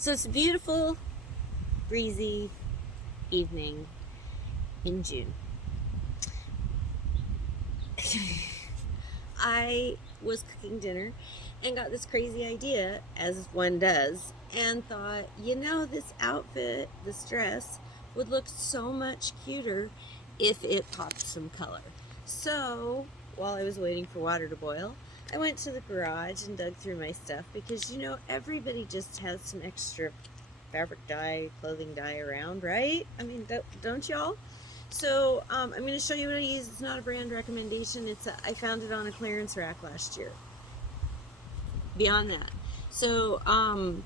So it's a beautiful, breezy evening in June. I was cooking dinner and got this crazy idea, as one does, and thought, this outfit, this dress, would look so much cuter if it popped some color. So, while I was waiting for water to boil, I went to the garage and dug through my stuff because, everybody just has some extra fabric dye, clothing dye around, right? I mean, don't y'all? So I'm going to show you what I use. It's not a brand recommendation. I found it on a clearance rack last year. Beyond that, so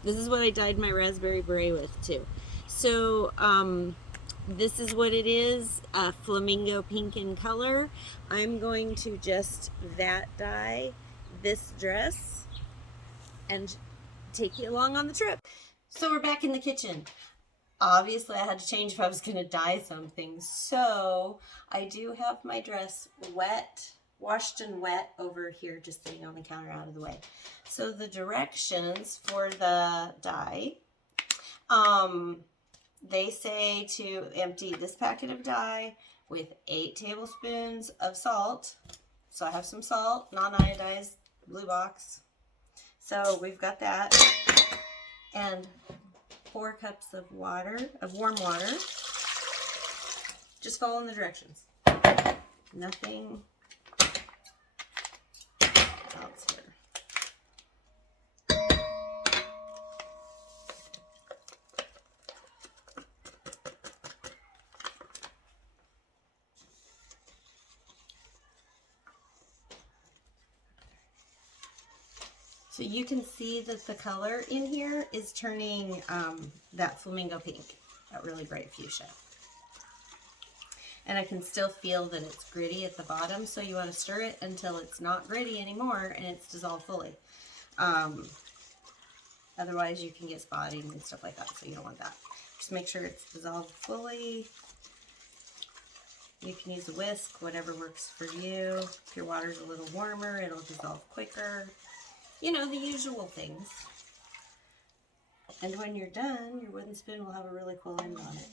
this is what I dyed my raspberry beret with too. So this is what it is, flamingo pink in color. I'm going to just dye this dress and take you along on the trip. So we're back in the kitchen. Obviously, I had to change if I was going to dye something. So I do have my dress washed and wet over here, just sitting on the counter out of the way. So the directions for the dye, they say to empty this packet of dye with 8 tablespoons of salt. So I have some salt, non-iodized blue box. So we've got that. And 4 cups of water, of warm water. Just following the directions. Nothing else here. So you can see that the color in here is turning that flamingo pink, that really bright fuchsia. And I can still feel that it's gritty at the bottom, so you want to stir it until it's not gritty anymore and it's dissolved fully. Otherwise you can get spotting and stuff like that, so you don't want that. Just make sure it's dissolved fully. You can use a whisk, whatever works for you. If your water's a little warmer, it'll dissolve quicker. The usual things. And when you're done, your wooden spoon will have a really cool end on it.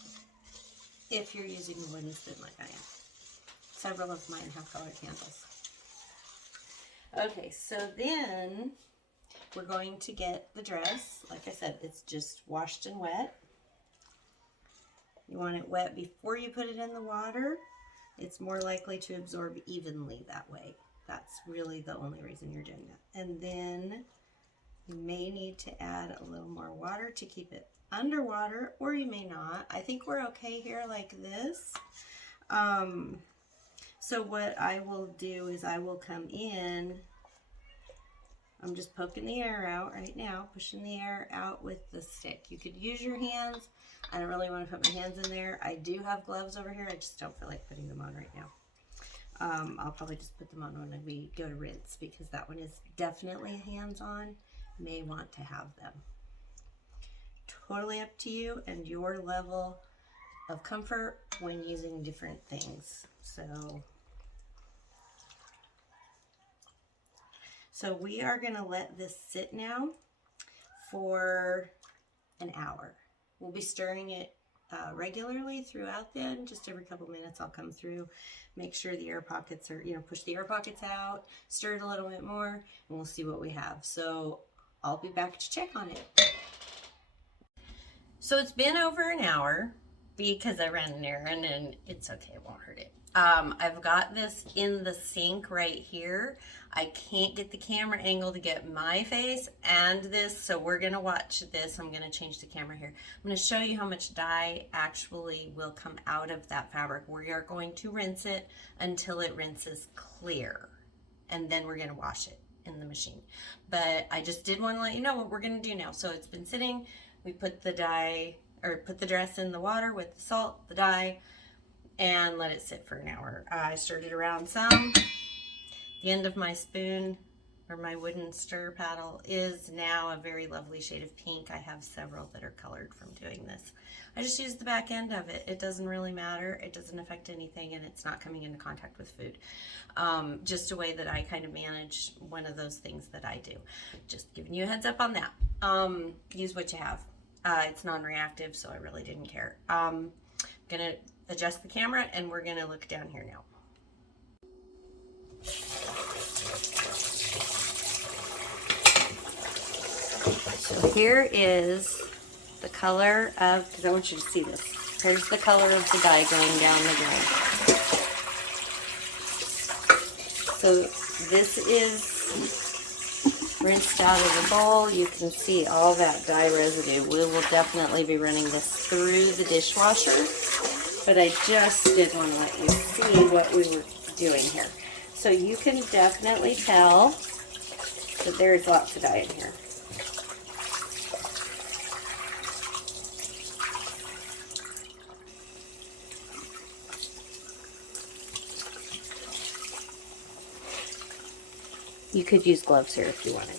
If you're using a wooden spoon like I am. Several of mine have colored handles. Okay, so then we're going to get the dress. Like I said, it's just washed and wet. You want it wet before you put it in the water. It's more likely to absorb evenly that way. That's really the only reason you're doing that. And then you may need to add a little more water to keep it underwater, or you may not. I think we're okay here like this. So what I will do is I will come in. I'm just poking the air out right now, pushing the air out with the stick. You could use your hands. I don't really want to put my hands in there. I do have gloves over here. I just don't feel like putting them on right now. I'll probably just put them on when we go to rinse, because that one is definitely hands-on. May want to have them. Totally up to you and your level of comfort when using different things. So we are going to let this sit now for an hour. We'll be stirring it regularly throughout then. Just every couple minutes I'll come through, make sure the air pockets are, push the air pockets out, stir it a little bit more, and we'll see what we have. So I'll be back to check on it. So it's been over an hour because I ran an errand, and it's okay, it won't hurt it. I've got this in the sink right here. I can't get the camera angle to get my face and this, so we're gonna watch this. I'm gonna change the camera here. I'm gonna show you how much dye actually will come out of that fabric. We are going to rinse it until it rinses clear, and then we're gonna wash it in the machine. But I just did want to let you know what we're gonna do now. So it's been sitting. We put the dye, or put the dress in the water with the salt, the dye, and let it sit for an hour. I stirred it around some. The end of my spoon, or my wooden stir paddle, is now a very lovely shade of pink. I have several that are colored from doing this. I just used the back end of it. It doesn't really matter. It doesn't affect anything, and it's not coming into contact with food. Just a way that I kind of manage one of those things that I do. Just giving you a heads up on that. Use what you have. It's non-reactive, so I really didn't care. I'm gonna adjust the camera and we're gonna look down here now. So here is the color of, because I want you to see this. Here's the color of the dye going down the drain. So this is rinsed out of the bowl. You can see all that dye residue. We will definitely be running this through the dishwasher, but I just did want to let you see what we were doing here. So you can definitely tell that there's lots of dye in here. You could use gloves here if you wanted.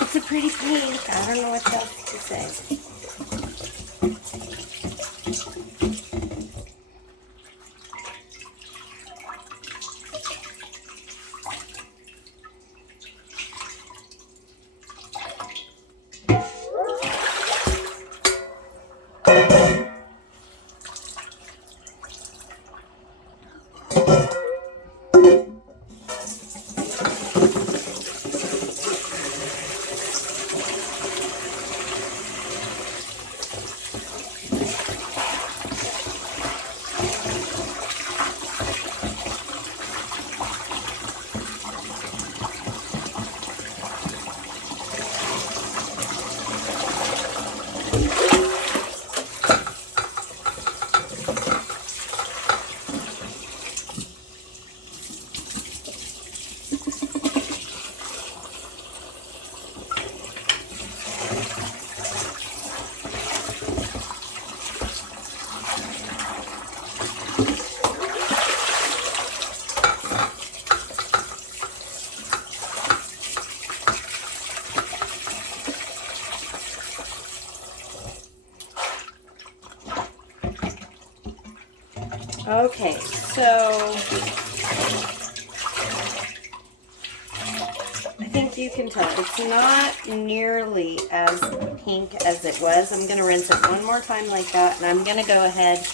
It's a pretty pink. I don't know what else to say. Okay, so I think you can tell it's not nearly as pink as it was. I'm going to rinse it one more time like that, and I'm going to go ahead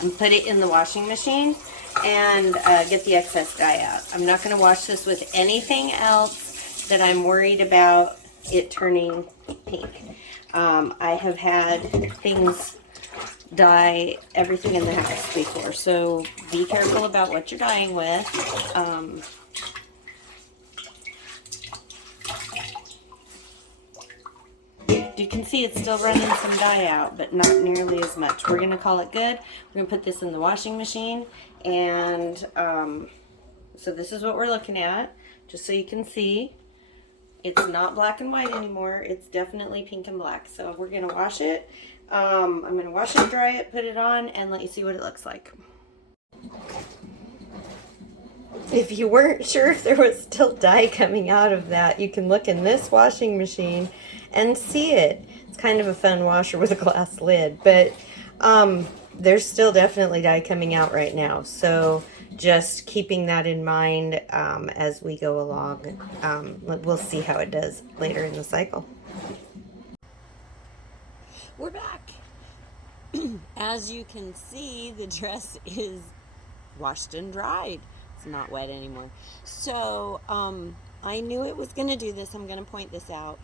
and put it in the washing machine and get the excess dye out. I'm not going to wash this with anything else that I'm worried about it turning pink. I have had things dye everything in the house before, so be careful about what you're dyeing with. You can see it's still running some dye out, but not nearly as much. We're going to call it good. We're going to put this in the washing machine, and so this is what we're looking at, just so you can see. It's not black and white anymore. It's definitely pink and black. So we're going to wash it. I'm going to wash it, dry it, put it on, and let you see what it looks like. if you weren't sure if there was still dye coming out of that, you can look in this washing machine and see it. It's kind of a fun washer with a glass lid, but there's still definitely dye coming out right now. So just keeping that in mind as we go along. We'll see how it does later in the cycle. We're back. As you can see, the dress is washed and dried. It's not wet anymore. So I knew it was going to do this. I'm going to point this out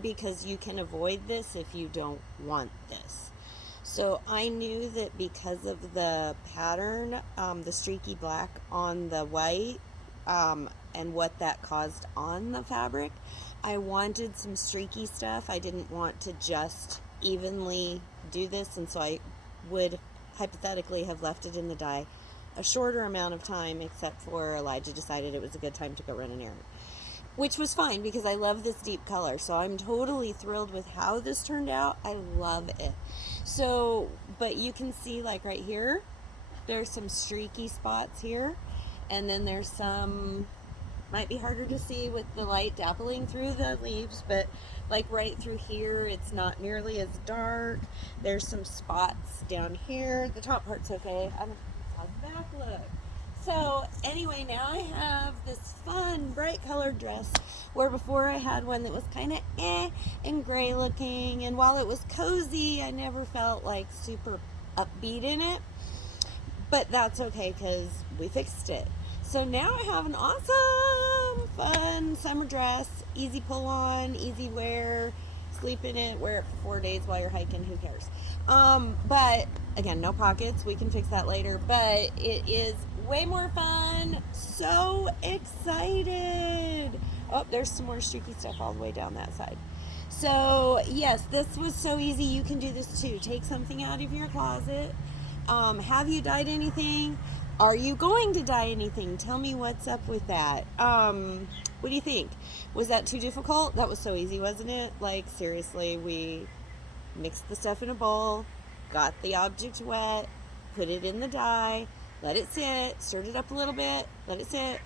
because you can avoid this if you don't want this. So I knew that because of the pattern, the streaky black on the white, and what that caused on the fabric, I wanted some streaky stuff. I didn't want to just evenly do this, and so I would hypothetically have left it in the dye a shorter amount of time, except for Elijah decided it was a good time to go run an errand, which was fine because I love this deep color. So I'm totally thrilled with how this turned out. I love it. So, but you can see like right here, there's some streaky spots here, and then there's some, might be harder to see with the light dappling through the leaves, but like right through here, it's not nearly as dark. There's some spots down here. The top part's okay. I don't know how the back look. So anyway, now I have this fun, bright colored dress where before I had one that was kind of and gray looking, and while it was cozy, I never felt like super upbeat in it, but that's okay because we fixed it. So now I have an awesome, fun summer dress, easy pull on, easy wear, sleep in it, wear it for 4 days while you're hiking, who cares? But again, no pockets, we can fix that later, but it is way more fun. So excited. Oh, there's some more streaky stuff all the way down that side. So yes, this was so easy. You can do this too. Take something out of your closet. Have you dyed anything? Are you going to dye anything? Tell me what's up with that. What do you think? Was that too difficult? That was so easy, wasn't it? Like seriously, we mixed the stuff in a bowl, got the object wet, put it in the dye, let it sit, stirred it up a little bit, let it sit,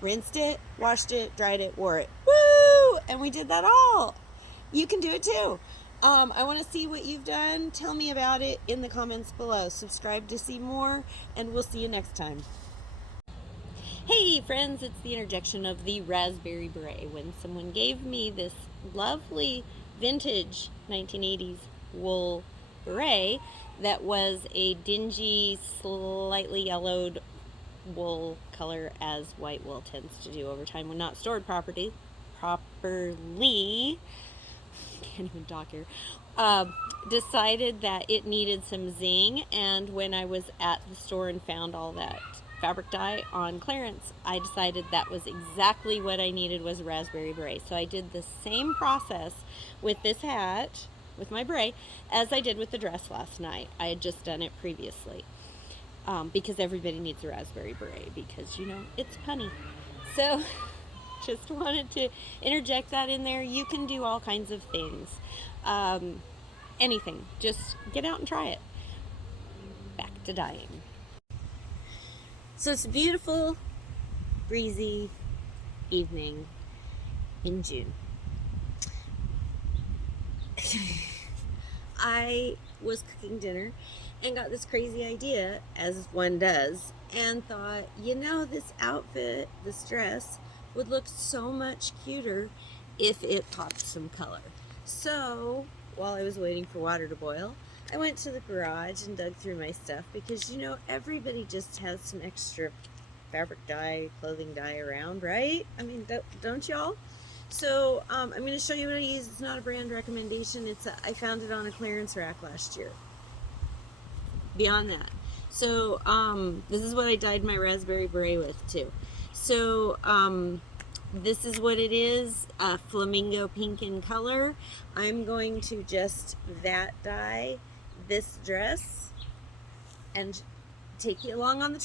rinsed it, washed it, dried it, wore it. Woo! And we did that all. You can do it too. I want to see what you've done. Tell me about it in the comments below. Subscribe to see more, and we'll see you next time. Hey friends, it's the interjection of the raspberry beret. When someone gave me this lovely vintage 1980s wool beret that was a dingy, slightly yellowed wool color, as white wool tends to do over time when not stored properly. Can't even talk here. Decided that it needed some zing, and when I was at the store and found all that fabric dye on clearance, I decided that was exactly what I needed, was a raspberry beret. So I did the same process with this hat, with my beret, as I did with the dress last night. I had just done it previously because everybody needs a raspberry beret because, you know, it's punny. So just wanted to interject that in there. You can do all kinds of things. Anything. Just get out and try it. Back to dyeing. So it's a beautiful, breezy evening in June. I was cooking dinner and got this crazy idea, as one does, and thought, you know, this outfit, this dress, would look so much cuter if it popped some color. So while I was waiting for water to boil, I went to the garage and dug through my stuff because, you know, everybody just has some extra fabric dye, clothing dye around, right? I mean, don't y'all? So I'm going to show you what I use. It's not a brand recommendation. I found it on a clearance rack last year. Beyond that, so this is what I dyed my raspberry beret with too. So this is what it is, flamingo pink in color. I'm going to just dye this dress and take you along on the trip.